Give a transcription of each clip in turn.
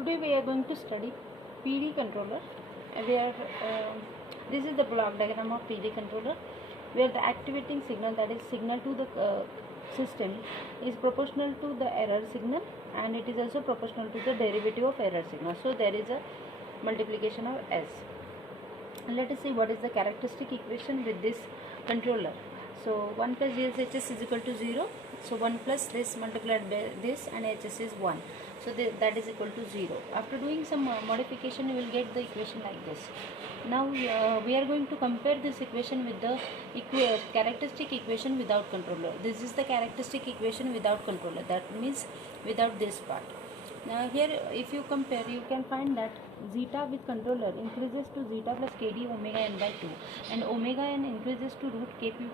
Today we are going to study PD controller, where this is the block diagram of PD controller, where the activating signal, that is signal to the system, is proportional to the error signal, and it is also proportional to the derivative of error signal. So there is a multiplication of S. Let us see what is the characteristic equation with this controller. So 1 plus GSHS is equal to 0. So 1 plus this multiplied by this, and HS is 1. So that is equal to 0. After doing some modification, you will get the equation like this. Now we are going to compare this equation with the characteristic equation without controller. This is the characteristic equation without controller. That means without this part. Now here, if you compare, you can find that zeta with controller increases to zeta plus kd omega n by 2, and omega n increases to root kp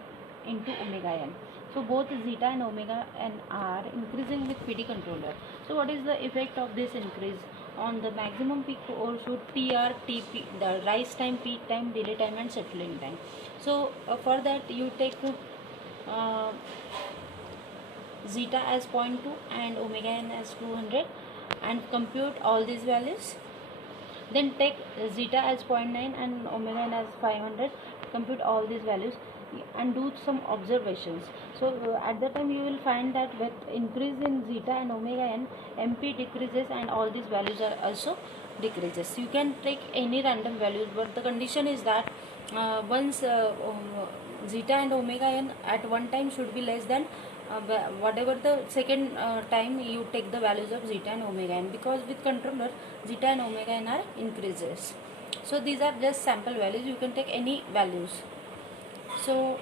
into omega n. So both zeta and omega n are increasing with PD controller. So what is the effect of this increase on the maximum peak overshoot, TR, TP, the rise time, peak time, delay time, and settling time? So for that you take zeta as 0.2 and omega n as 200 and compute all these values. Then take zeta as 0.9 and omega n as 500, compute all these values and do some observations. So at that time you will find that with increase in zeta and omega n, MP decreases and all these values are also decreases. You can take any random values, but the condition is that once zeta and omega n at one time should be less than whatever the second time you take the values of zeta and omega n, because with controller zeta and omega n are increases. So these are just sample values, you can take any values. So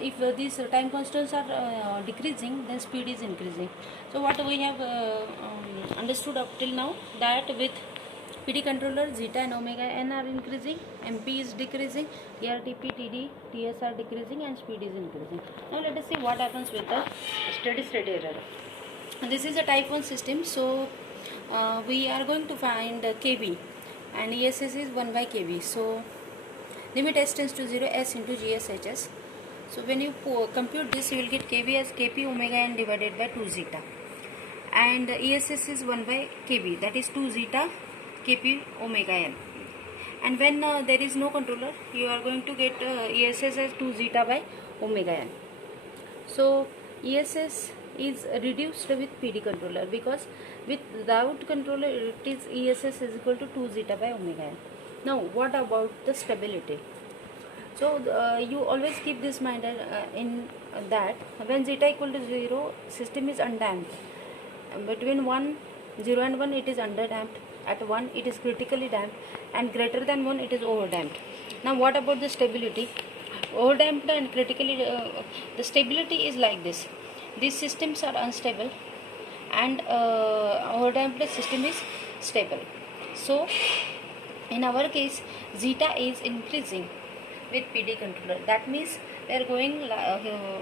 if these time constants are decreasing, then speed is increasing. So what we have understood up till now, that with PD controller zeta and omega n are increasing, MP is decreasing, TR, TP, TD, TS are decreasing, and speed is increasing. Now let us see what happens with the steady state error. This is a type 1 system, so we are going to find kV, and ESS is 1 by kV. So limit S tends to 0, S into GSHS. So when you compute this, you will get kV as kp omega n divided by 2 zeta, and ESS is 1 by kV, that is 2 zeta kp omega n. And when there is no controller, you are going to get ESS as 2 zeta by omega n. So ESS is reduced with PD controller, because without controller it is ESS is equal to 2 zeta by omega n. Now what about the stability? So you always keep this mind in that when zeta equal to 0, system is undamped. Between 0 and 1 it is underdamped, at 1 it is critically damped, and greater than 1 it is overdamped. Now what about the stability? Overdamped and critically the stability is like this. These systems are unstable, and overdamped system is stable. So in our case, zeta is increasing with PD controller. That means we are going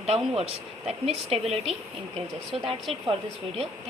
downwards. That means stability increases. So that's it for this video. Thank you.